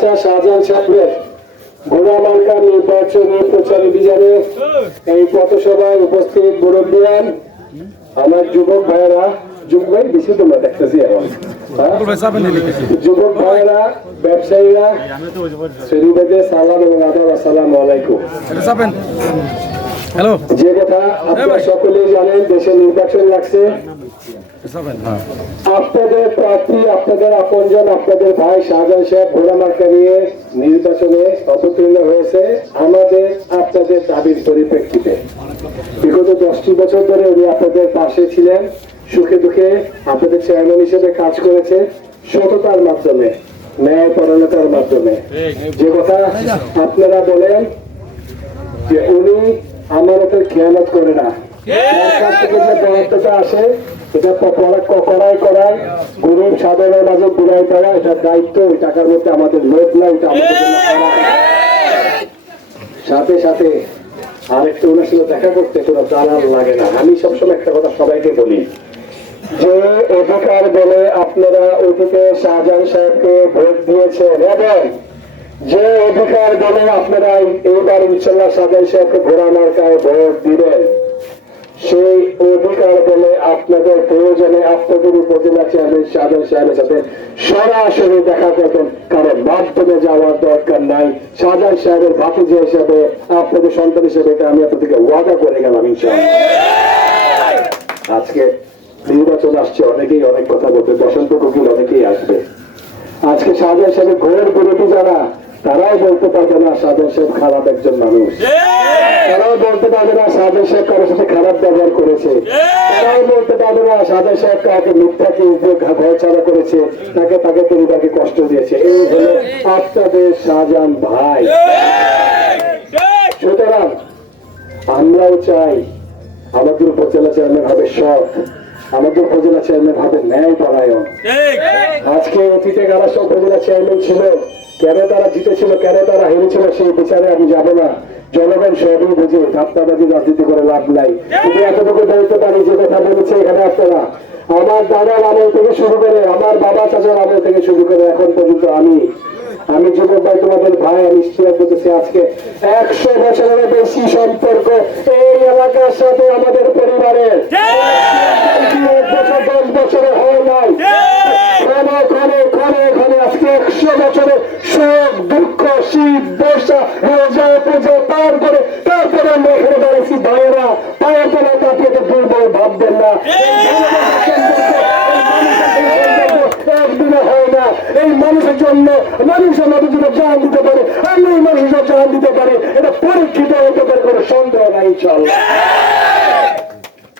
চাচা শাহজাহান সাহেবের ঘোড়া মার্কা নির্বাচনী প্রচার অভিযানে। এই পথসভায় উপস্থিত মুরব্বিয়ান আমার যুবক ভাইয়েরা যুবক ভাই বেশি তোমরা দেখতেছি এখন। হ্যাঁ? যুবক ভাইয়েরা ব্যবসায়ীরা শ্রেণীভেদে সালাম এবং আদাব আসসালাম আলাইকুম। যে কথা আপনারা সকলেই জানেন দেশে নির্বাচন লাগছে। আপনাদের প্রার্থী আপনাদের আপনজন আপনাদের ভাই শাহজাহান সাহেব ঘোড়া মার্কা নিয়ে নির্বাচনে অবতীর্ণ হয়েছে। আমাদের আপনাদের দাবির পরিপ্রেক্ষিতে। বিগত দশটি বছর ধরে উনি আপনাদের পাশে ছিলেন। সুখে দুঃখে আপনাদের চেয়ারম্যান হিসেবে কাজ করেছে সততার মাধ্যমে ন্যায় পরণতার মাধ্যমে। যে কথা আপনারা বলেন যে উনি আমানতের খেয়ালত করে না। সরকার থেকে যে বরাদ্দটা আসে এটা করা- করাই করায় গরিব সাধারণ মাঝে বুড়াই দায়িত্ব, ওই টাকার মধ্যে আমাদের নাই। সাথে সাথে দেখা করতে আমি সবসময় একটা কথা সবাইকে বলি, যে অধিকার বলে আপনারা ওদিকে শাহজাহান সাহেবকে ভোট দিয়েছেন, এবং যে অধিকার বলে আপনারা এইবার ইনশাল্লাহ শাহজাহান সাহেবকে ঘোড়া মার্কায় ভোট দিবেন। সেই অধিকার বলে আপনাদের প্রয়োজনে আপনাদের উপজেলা চেয়ারম্যান শাহজাহান সাহেবের সাথে সরাসরি দেখা করবেন। কারণ মাধ্যমে যাওয়ার দরকার নাই। শাহজাহান সাহেবের ভাতিজা হিসেবে, আপনাদের সন্তান হিসেবে এটা আমি আপনাদেরকে ওয়াদা করে গেলাম আজকে নির্বাচন আসছে, অনেকেই অনেক কথা বলবে বসন্ত কোকিল অনেকেই আসবে। আজকে শাহজাহান সাহেবের ঘোরের বিরোধী যারা তারাও বলতে পারবে না শাহজাহান সাহেব খারাপ একজন মানুষ। তারাও বলতে পারবে না শাহজাহান সাহেব কারোর সাথে খারাপ ব্যবহার করেছে। তারাও বলতে পারবে না শাহজাহান সাহেব কাউকে মিথ্যাকে ঘর ছাড়া করেছে। তাকে তাকে পরিবারকে কষ্ট দিয়েছে। এই হলো আপনাদের শাহজাহান ভাই। সুতরাং আমরাও চাই আমাদের উপজেলা চেয়ারম্যান হবে সৎ আমাদের উপজেলা চেয়ারম্যান হবে ন্যায় পরায়ণ আজকে অতীতে সব উপজেলা চেয়ারম্যান ছিল কেন তারা জিতেছিল, কেন তারা হেরেছিল সেই বিচারে আমি যাব না। জনগণ সবই বুঝে ধাপ্তাবাজি রাজনীতি করে লাভ নাই। কিন্তু এতটুকু বলতে পারি যে কথা বলেছে এখানে আপনারা। আমার দাদার আমল থেকে শুরু করে, আমার বাবা চাচার আমল থেকে শুরু করে এখন পর্যন্ত আমি আমি যুবক ভাই তোমাদের ভাই আমি শেয়ার করতেছি আজকে। একশো বছরের বেশি সম্পর্ক এই এলাকার সাথে আমাদের পরিবারের বছর দশ বছরে হয় নাই। ক্ষণে ক্ষণে ক্ষণে ক্ষণে আজকে একশো বছরে সুখ দুঃখ শীত বর্ষা রোজা পুজো পার করে তারপরে আমরা এখানে দাঁড়িয়েছি। ভাইয়েরা পায়ের তলায় কাটিয়ে দুর্বল ভাববেন না একদিনে হয় না এই মানুষের জন্য মানুষ আমাদের জান দিতে পারে আমি মানুষের জান দিতে পারি। এটা পরীক্ষিত হতে পারে কোনো সন্দেহ নাই চল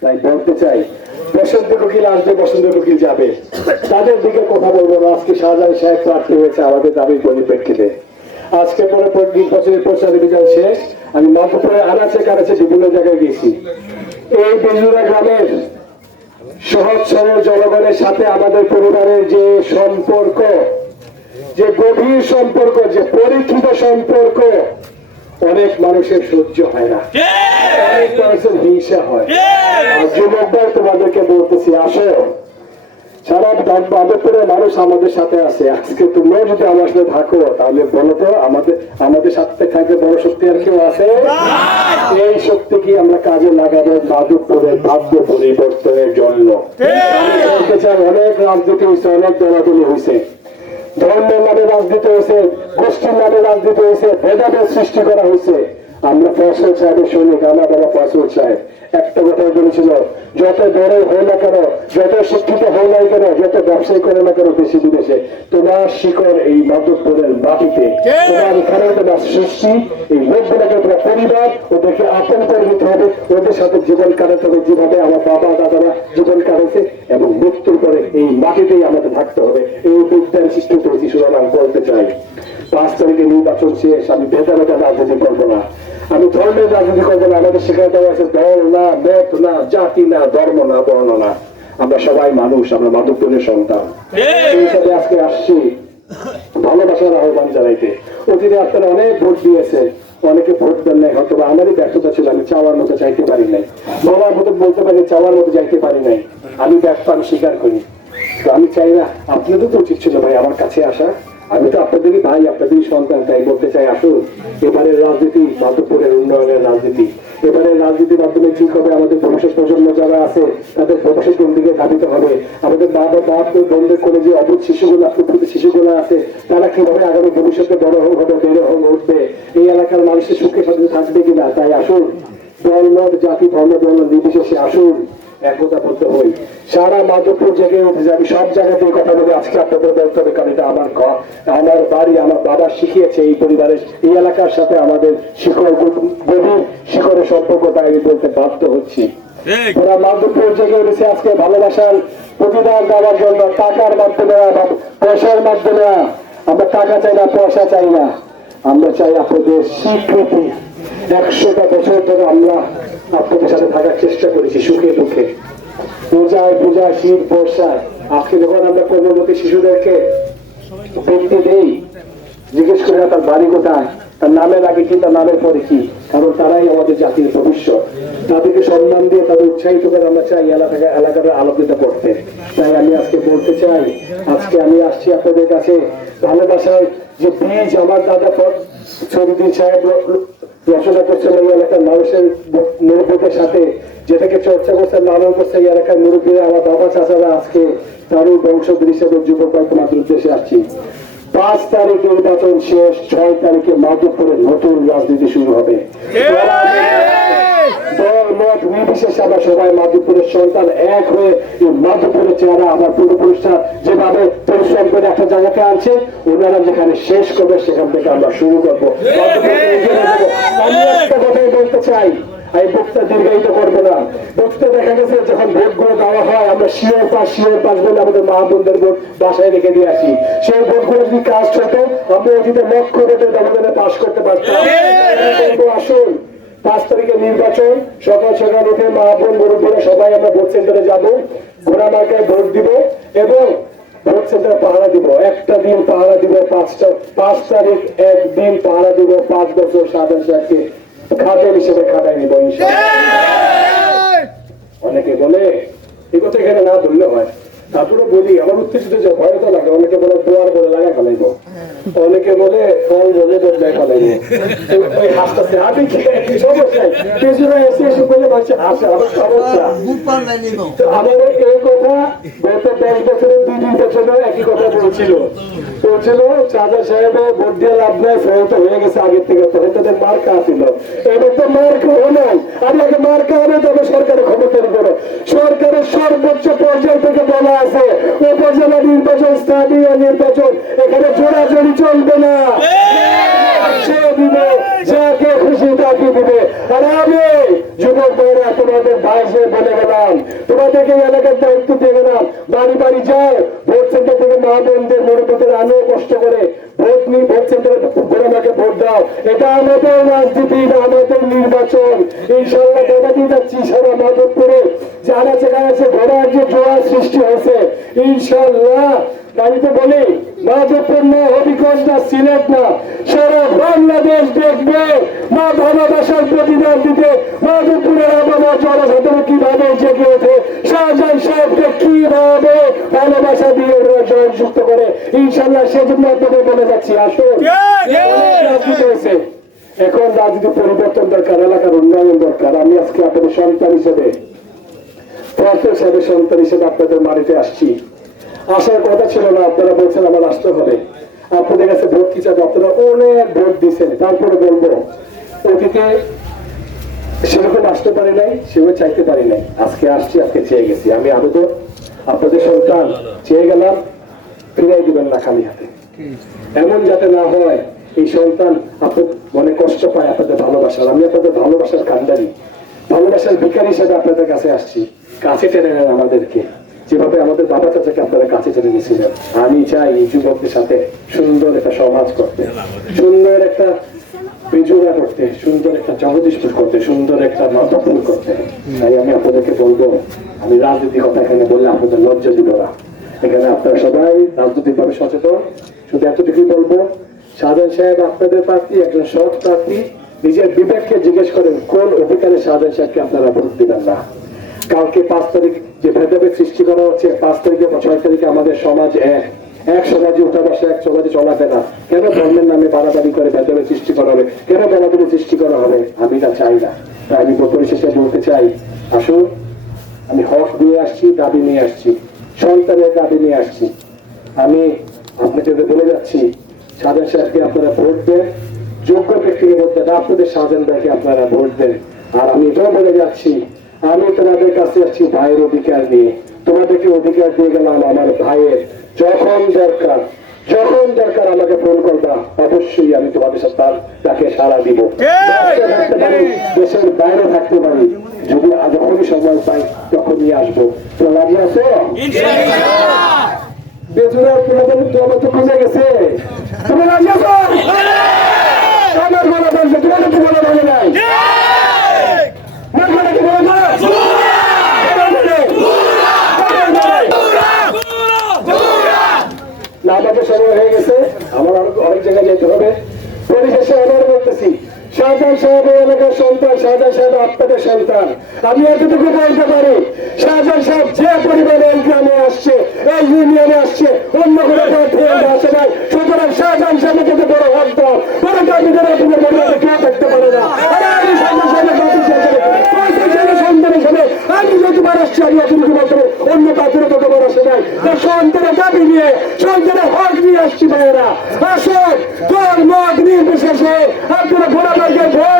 তাই বলতে চাই, বসন্ত কোকিল আসবে বসন্ত কোকিল যাবে, তাদের দিকে কথা বলব না। আজকে শাহজাহান সাহেব প্রার্থী হয়েছে আমাদের দাবির পরিপ্রেক্ষিতে। আজকে পরে নির্বাচনের প্রচার অভিযান শেষ। আমি মাধ্যমে আনাচে কানাচে বিভিন্ন জায়গায় গেছি। এই বেজুরা গ্রামের সহজ সরল জনগণের সাথে আমাদের পরিবারের যে সম্পর্ক যে গভীর সম্পর্ক যে পরীক্ষিত সম্পর্ক অনেক মানুষের সহ্য হয় না। অনেক মানুষের হিংসা হয়। আর যুবকদের তোমাদেরকে বলতেছি আসো। সারা বাদপুরের মানুষ আমাদের সাথে আছে। আজকে তোমরাও যদি আমার সাথে থাকো তাহলে বলো তো আমাদের আমাদের সাথে থাকবে বড় শক্তি আর কেউ আছে? এই শক্তি কি আমরা কাজে লাগাবো মাধবপুরের ভাগ্য পরিবর্তনের জন্য। অনেক রাজনীতি হয়েছে অনেক দলাদলি হয়েছে। ধর্মের নামে রাজনীতি হয়েছে গোষ্ঠীর নামে রাজনীতি হয়েছে ভেদাভেদ সৃষ্টি করা হয়েছে। আমরা ফসল সাহেবের সৈনিক আমার বাবা ফসল সাহেব। একটা কথা বলেছিল যত বড় হই না কেন যত শিক্ষিত হই নাই কেন যত ব্যবসায়ী করে না কেন দেশে বিদেশে তোমার শিকড় এই মাদকপুরের মাটিতে। তোমার এখানে তোমার সৃষ্টি এই লোকগুলোকে তোমার পরিবার ওদেরকে আপন করে নিতে হবে। ওদের সাথে জীবন কাটাতে হবে যেভাবে আমার বাবা দাদারা জীবন কাটাচ্ছে এবং মৃত্যুর পরে এই মাটিতেই আমাদের থাকতে হবে। এই বিজ্ঞান সৃষ্টি করেছি সুতরাং বলতে চাই। পাঁচ তারিখে নির্বাচন শেষ আমি ভেদা ভেদা রাজনীতি করব না। আমি ধর্মের রাজনীতি করব না আমাদের সেখানে দেওয়া আছে দল না মত না জাতি না ধর্ম না বর্ণ না। আমরা সবাই মানুষ আমরা মাধবপুরের সন্তান। এই হিসাবে আজকে আসছি ভালোবাসার আহ্বান জানাইতে। অতীতে আপনারা অনেক ভোট দিয়েছে অনেকে ভোট দেন নাই হয়তো বা আমারই ব্যর্থতা ছিল আমি চাওয়ার মতো চাইতে পারি নাই। বলার মতো বলতে পারি চাওয়ার মতো যাইতে পারি নাই। আমি ব্যর্থ আমি স্বীকার করি। তো আমি চাই না আপনাদের তো উচিত ছিল ভাই আমার কাছে আসা। আমি তো আপনাদেরই ভাই, আপনাদেরই সন্তান, তাই বলতে চাই, আসুন। এবারের রাজনীতি মাধবপুরের উন্নয়নের রাজনীতি। এবারের রাজনীতির মাধ্যমে ঠিক হবে আমাদের ভবিষ্যৎ প্রজন্ম যারা আছে, তাদের ভবিষ্যৎ কোন দিকে ধাবিত হবে? আমাদের বাবা বাপ বন্ধের করে যে অবুধ শিশুগুলো, প্রকৃত শিশুগুলো আছে, তারা কীভাবে আগামী ভবিষ্যতে বড় হবে বেড়ে হোক, উঠবে? এই এলাকার মানুষের সুখে সাথে থাকবে কিনা? তাই আসুন। দল জাতি, ধর্ম, বর্ণ নির্বিশেষে আসুন। একতাবদ্ধ হই। সারা মাধবপুর জেগে উঠেছে আমি সব জায়গাতে এই কথা বলে আজকে আপনাদের বলতে হবে কারণ এটা আমার ঘর। আমার বাড়ি আমার বাবা শিখিয়েছে এই পরিবারের এই এলাকার সাথে আমাদের শিকড় গভীর শিকড়ের সম্পর্ক তাই আমি বলতে বাধ্য হচ্ছি। ওরা মাধবপুর জেগে উঠেছে আজকে ভালোবাসার প্রতিদান দেওয়ার জন্য টাকার মাধ্যমে পয়সার মাধ্যমে। আমরা টাকা চাই না পয়সা চাই না। আমরা চাই আপনাদের স্বীকৃতি। একশোটা বছর ধরে আমরা আপনাদের সাথে থাকার চেষ্টা করেছি, সুখে দুঃখে। পূজায় পূজায় শীত, বর্ষায়। আজকে যখন আমরা কোমলমতি শিশুদেরকে দেখতে দেই, জিজ্ঞেস করি, না, তার বাড়ি কোথায়? তার নামের আগে কি, তার নামের পরে কি? কারণ তারাই আমাদের জাতির ভবিষ্যৎ। তাদেরকে সম্মান দিয়ে, তাদের উৎসাহিত করে আমরা চাই এলাকা এলাকাটা আলোকিত করতে। তাই আমি আজকে বলতে চাই, আজকে আমি আসছি আপনাদের কাছে ভালোবাসায় যে বীজ আমার দাদা চৌধুরী সাহেব রচনা করছেন এই এলাকার মানুষের মুরব্বীদের সাথে যেটাকে চর্চা করছে, লালন করছে এই এলাকার মুরব্বীরা আমার বাবা চাচারা আজকে তারই বংশধর হিসেবে যুবক তোমাদের উদ্দেশ্যে আসছি। পাঁচ তারিখ নির্বাচন শেষ, ছয় তারিখে মাধবপুরে নতুন রাজনীতি শুরু হবে। নির্বিশেষে আমরা সবাই মাধবপুরের সন্তান এক হয়ে মাধবপুরের চেহারা আমার পূর্বপুরুষরা যেভাবে পরিশ্রম করে একটা জায়গাকে আনছে ওনারা যেখানে শেষ করবে সেখান থেকে আমরা শুরু করব। আমি একটা কথাই বলতে চাই এই বক্তা দীর্ঘায়িত করব না। বক্তা দেখা গেছে যখন ভোটগুলো দেওয়া হয় আমরা শিওর পাস শিওর পাস বলে আমাদের মা বোনদের ভোট বাসায় রেখে দিয়ে আসি। সেই ভোটগুলো যদি কাজ হতো আমরা অতীতে লক্ষ ভোটের ব্যবধানে পাশ করতে পারতাম। আসুন। পাঁচ তারিখে নির্বাচন। সকাল সকাল উঠে মা মুরব্বীরা সবাই আমরা ভোট সেন্টারে যাব। ঘোড়া মার্কায় ভোট দিব এবং ভোট সেন্টার পাহারা দিব। একটা দিন পাহারা দিব, পাঁচটা, পাঁচ তারিখ একদিন পাহারা দিব, পাঁচ বছর সাধারণ সাহেবকে খাদেম হিসেবে খাটাই নিব অনেকে বলে এই কথা এখানে না ধরলে হয়। তারপরে বলি, আমার উত্তেজিত যে ভয় তো লাগে। অনেকে বলে, দোয়ার বলে, লাগা ফেলাইবো অনেকে বলে, ফল বলে ফেলাইবো তো ওই হাসতেছে আমি কি? কি সমস্যা? পেছনে এসে এসে বলে বলছে হাসে আমার সমস্যা। আমাদের এই কথা গত দশ বছরের দুই তিন বছরে একই কথা বলছিল। বলছিল চাঁদা সাহেবের ভোট দিয়ে লাভ নাই ফল হয়ে গেছে আগের থেকে তখন তাদের মার্কা আসিল এবার তো মার্কা হলো আমি আগে মার্কা হবে তবে সরকারের ক্ষমতার উপরে। সরকারের সর্বোচ্চ পর্যায় থেকে বলা আছে উপজেলা নির্বাচন স্থানীয় নির্বাচন। এখানে জোড়াজড়ি চলবে না সে দিবে যাকে খুশি তাকে দিবে আর আমি যুবক ভাইরা ভাইসে বলে গেলাম। তোমাদেরকে এলাকার দায়িত্ব দিয়ে গেলাম। বাড়ি বাড়ি যাও। ভোট সেন্টার থেকে মা বোনদের মনে মনোপতের আনো কষ্ট করে ভোট নিয়ে ভোট সেন্টারে আমাকে ভোট দাও। এটা আমাদের রাজনীতি, এটা আমাদের নির্বাচন। ইনশাল্লাহ দেখা দিয়ে যাচ্ছি সারা মাধবপুরে। যারা যেখানে আছে ঘোড়ার যে জোয়ার সৃষ্টি হয়েছে। ইনশাল্লাহ আমি তো বলি, মাধবপুর না, হবিগঞ্জ না, সিলেট না, সারা বাংলাদেশ দেখবে মা ভালোবাসার প্রতিদান দিতে মাধবপুরের আবহাওয়া জনসাধারণ কীভাবে জেগে ওঠে? শাহজাহান সাহেবকে কীভাবে ভালোবাসা দিয়ে ওরা জয়যুক্ত করে? ইনশাল্লাহ সেজন্য আপনাদের বলে যাচ্ছি আসুন। রাজনীতি হয়েছে। এখন রাজনীতি পরিবর্তন দরকার এলাকার উন্নয়ন দরকার। আমি আজকে আপনাদের সন্তান হিসেবে সাহেবের সন্তান হিসেবে আপনাদের বাড়িতে আসছি। আসার কথা ছিল না আপনারা বলছেন আমার আসতে হবে। আপনাদের কাছে ভোট কি চাবে আপনারা অনেক ভোট দিচ্ছেন তারপরে বলব। অতীতে সেরকম আসতে পারি নাই, সেভাবে চাইতে পারি নাই। আজকে আসছি, আজকে চেয়ে গেছি। আমি আবেদন আপনাদের সন্তান, চেয়ে গেলাম, ফিরাই দিবেন না খালি হাতে। এমন যাতে না হয়, এই সন্তান আপনার মনে কষ্ট পায়, আপনাদের ভালোবাসার। আমি আপনাদের ভালোবাসার কান্ডারি ভালোবাসার ভিকারি হিসেবে আপনাদের কাছে আসছি। কাছে টেনে নেন আমাদেরকে। যেভাবে আমাদের বাবা চাচাকে আপনারা কাছে টেনে নিয়েছিলেন, আমি চাই এই যুবকদের সাথে সুন্দর একটা সমাজ করতে, সুন্দর একটা বেজোড়া করতে, সুন্দর একটা জগদীশপুর করতে, সুন্দর একটা মাতাপুর করতে। তাই আমি আপনাদেরকে বলব, আমি কথা এখানে বললে আপনাদের লজ্জা দিব না। এখানে আপনারা সবাই রাজনৈতিক ভাবে সচেতন। শুধু এতটুকুই বলব শাহজাহান সাহেব আপনাদের প্রার্থী, একজন সৎ প্রার্থী। নিজের বিবেককে জিজ্ঞেস করেন, কোন অধিকারে শাহজাহান সাহেবকে আপনারা ভোট দিবেন না? কালকে পাঁচ তারিখ যে ভেদাভেদ সৃষ্টি করা হচ্ছে, পাঁচ তারিখে বা ছয় তারিখে আমাদের সমাজ এক। এক সমাজে উঠা বসে, এক সমাজে চলাবে না কেন ধর্মের নামে বাড়াবাড়ি করে ভেদাভেদ সৃষ্টি করা হবে? কেন বাড়াবাড়ি সৃষ্টি করা হবে? আমি তা চাই না। তাই আমি পরিশেষে বলতে চাই, আসুন, আমি হক নিয়ে আসছি, দাবি নিয়ে আসছি, সন্তানের দাবি নিয়ে আসছি। আমি আপনাকে বলে যাচ্ছি, সাজান সাহেবকে আপনারা ভোট দেন, যোগ্য ব্যক্তিকে ভোট দেন, আপনাদের সাজান ভাইকে আপনারা ভোট দেন। আর আমি এটাও বলে যাচ্ছি আমি তোমাদের কাছে আসছি ভাইয়ের অধিকার নিয়ে। তোমাদেরকে অধিকার দিয়ে গেলাম আমার ভাইয়ের। যখন দরকার যখন দরকার আমাকে ফোন করবা অবশ্যই আমি তোমাদের সাথে তাকে সারা দিব। দেশের বাইরে থাকতে পারি। যদি যখনই সময় পাই তখনই আসব। তো রাজি আছো? বেজুরা তোমাদের তোমার তো কমে গেছে। তুমি রাজি আছো? আমার বলা বলছে তোমাদের তো বলা বলে নাই আমার বলা কি বলা বলে? বলা বলে? বলা বলে? না আমাদের সময় হয়ে গেছে আমার আরও অনেক জায়গায় যেতে হবে পরিশেষে আবার বলতেছি শাহজাহান সাহেব এই এলাকার সন্তান শাহজাহান সাহেব আপনাদের সন্তান। আমি এতটুকু বলতে পারি, শাহজাহান সাহেব যে পরিবারে এই গ্রামে আসছে, এই ইউনিয়নে আসছে, অন্য কোনো প্রার্থী আসে নাই। সুতরাং শাহজাহান সাহেবের থেকে বড় হক বড় দাবিদের আপনাদের মনে কেউ থাকতে পারে না। সন্তান হিসেবে আমি আসছি, আমি এতটুকু বলতে পারি, অন্য প্রার্থীরা ততবার আপনারা ভোটারকে ভোট দেন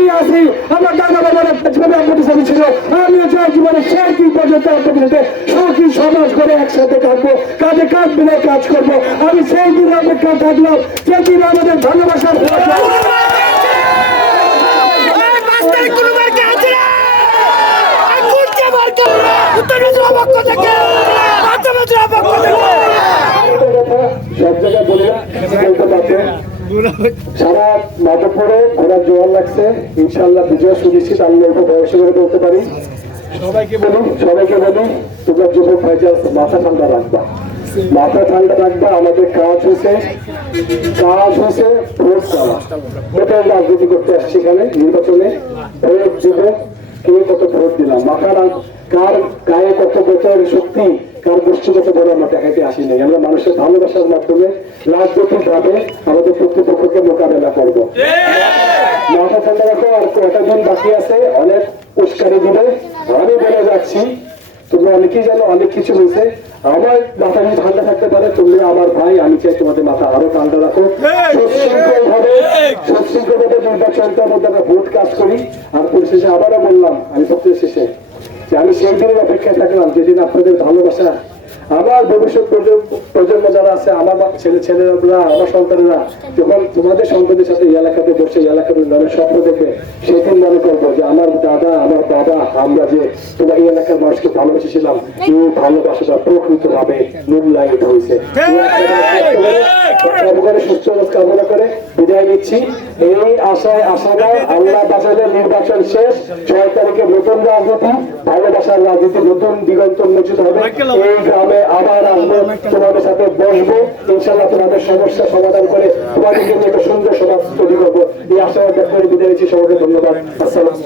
আমি আছি আমার দাদা বাবার একটা ছবি আপনাদের সাথে ছিল। আমিও চাই জীবনে শেষ দিন পর্যন্ত আপনাদের সাথে সখী সমাজ করে একসাথে কাটবো। কাজে কাজ মিলে কাজ করব। আমি সেই দিন অপেক্ষা থাকলাম যেদিন আমাদের ভালোবাসার উত্তর মিত্র পক্ষ থেকে। মাত্র মিত্র পক্ষ থেকে। সারা মাধবপুরে জোয়ার লাগছে। ইনশাল্লাহ বিজয় সুনিশ্চিত আমি অল্প বয়সে করে বলতে পারি। সবাইকে বলুন। সবাইকে বলুন তোমরা যুবক ভাই মাথা ঠান্ডা রাখবা। মাথা ঠান্ডা রাখবা আমাদের কাজ হয়েছে কাজ হয়েছে ভোট দেওয়া। রাজনীতি করতে আসছি এখানে নির্বাচনে। ভোট দিব কে কত ভোট দিলাম? মাথা কার গায়ে কত বছরের শক্তি? কার গোষ্ঠীগত বড় আমরা দেখাইতে আসি নাই। আমরা মানুষের ভালোবাসার মাধ্যমে রাজনৈতিক ভাবে আমাদের প্রতিপক্ষকে মোকাবেলা করব। মাথা ঠান্ডা রাখো আর কয়টা দিন বাকি আছে অনেক উস্কানি দিবে। আমি বলে যাচ্ছি তোমরা অনেকেই জানো অনেক কিছু হয়েছে আমার মাথা যদি ঠান্ডা থাকতে পারে তুমি আমার ভাই আমি চাই তোমাদের মাথা আরও ঠান্ডা রাখো। সুশৃঙ্খল ভাবে সুশৃঙ্খল ভাবে নির্বাচনটার মধ্যে আমরা ভোট কাজ করি। আর পরিশেষে আবারও বললাম আমি সবচেয়ে শেষে যে আমি সেই দিনের অপেক্ষায় থাকলাম, যেদিন আপনাদের ভালোবাসা, আমার ভবিষ্যৎ প্রজন্ম যারা আছে, আমার ছেলে ছেলেরা, আমার সন্তানেরা, যখন তোমাদের সন্তানের সাথে এই এলাকাতে বসে, এই এলাকার স্বপ্ন দেখে, সেদিন মনে করব যে আমার দাদা, আমার বাবা, আমরা যে তোমার এই এলাকার মানুষকে ভালোবেসেছিলাম, এই ভালোবাসাটা প্রকৃত ভাবে মূল্যায়িত হয়েছে। সর্বকালে সুস্থ কামনা করে বিদায় নিচ্ছি। এই আশায় আশা আল্লাহ বাঁচালে নির্বাচন শেষ। ছয় তারিখে নতুন রাজনীতি ভালোবাসার রাজনীতি, নতুন দিগন্ত উন্মোচিত হবে। এই গ্রামে আবার আসব তোমাদের সাথে বসবো। ইনশাল্লাহ তোমাদের সমস্যা সমাধান করে তোমাদেরকে নিয়ে একটা সুন্দর সমাজ তৈরি করব। এই আশা ব্যক্ত বিদায় নিচ্ছি। সবাইকে ধন্যবাদ। আসসালাম